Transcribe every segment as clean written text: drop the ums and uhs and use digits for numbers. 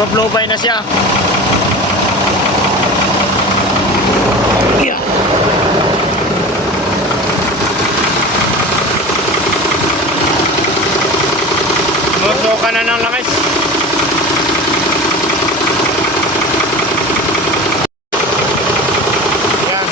Nagpo-blow by na siya. Yeah. Murso ka na ng langis. Yan.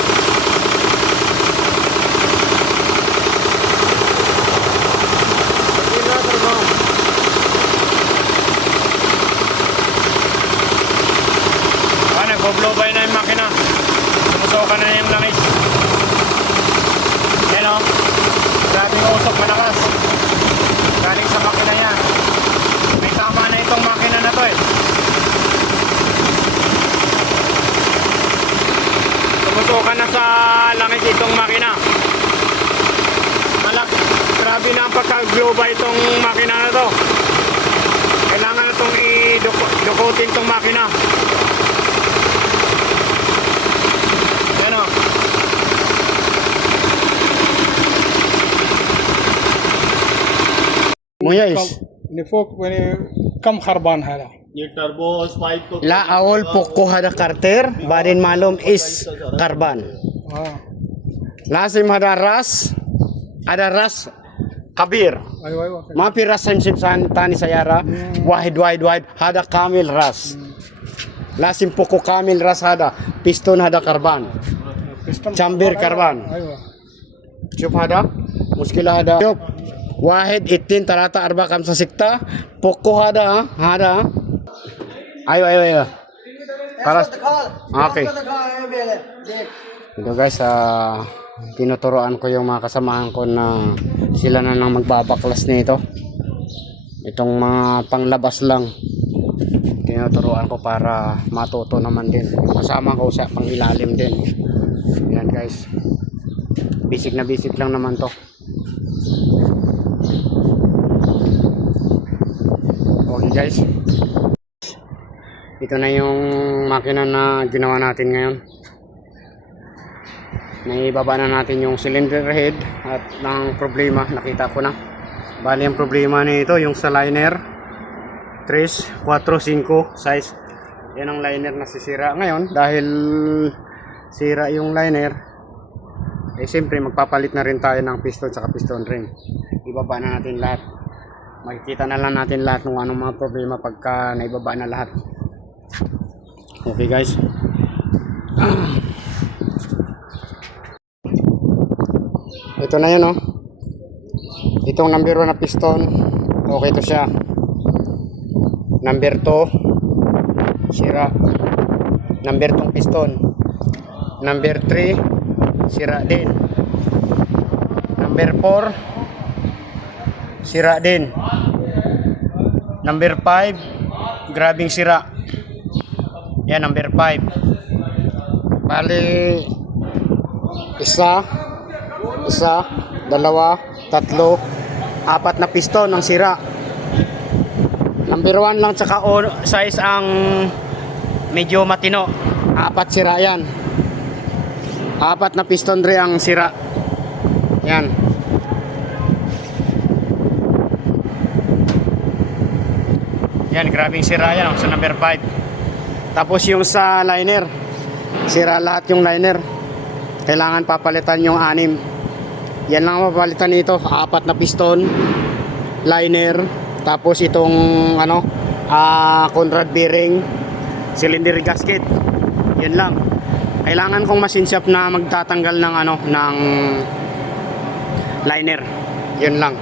Nagpo-blow by na yung makina. Sumusuka na yung langis. Yan o. Grabing usok malakas. Galing sa makina niya. May tama na itong makina na to eh. Sumusuka na sa langis itong makina. Grabe na ang pagka-blow by itong makina na to. Kailangan na itong i-dukutin itong makina. मुझे निफोक मैंने कम खरबान है ये turbo spike को ला अवल Poco hada karter barin malum is karban हाँ lazim hada ras kabir अयो अयो ma pi ras simsim san tani sayara wahid hada kamil ras lazim poko kamil ras hada piston hada karban chamber karban अयो Syup hada muskila hada Syup Wahid itin tarata arba kam sa sikta poko hada ayo para okay ito guys tinuturoan ko yung mga kasamahan ko na sila na nang magbabaklas nito itong mga panglabas lang tinuturoan ko para matuto naman din kasama ko sa pangilalim din yan guys basic lang naman to. Okay guys, ito na yung makina na ginawa natin ngayon. Naibaba na natin yung cylinder head at ng problema nakita ko na. Bali ang problema nito yung sa liner 3, 4, 5 size. Yan ang liner na sisira ngayon dahil sira yung liner. Eh siyempre magpapalit na rin tayo ng piston sa piston ring. Ibaba na natin lahat. Makikita na lang natin lahat ng anong mga problema pagka naibaba na lahat. Okay guys. Ito na yun oh. Itong number 1 na piston. Okay to siya. Number 2 sira. Number 2 piston. Number 3 sira din. Number 4 sira din. Number 5 grabing sira. Yan number 5. Bali isa, dalawa, tatlo, 4 na piston ang sira. Number 1 lang tsaka size ang medyo matino. 4 sira yan. 4 na piston rin ang sira. Yan. Yan, grabing sira yan sa number 5. Tapos yung sa liner, sira lahat yung liner. Kailangan papalitan yung 6. Yan lang papalitan nito. 4 na piston, liner, tapos itong Conrad bearing, cylinder gasket. Yan lang. Kailangan kong machine shop na magtatanggal ng ng liner. Yun lang.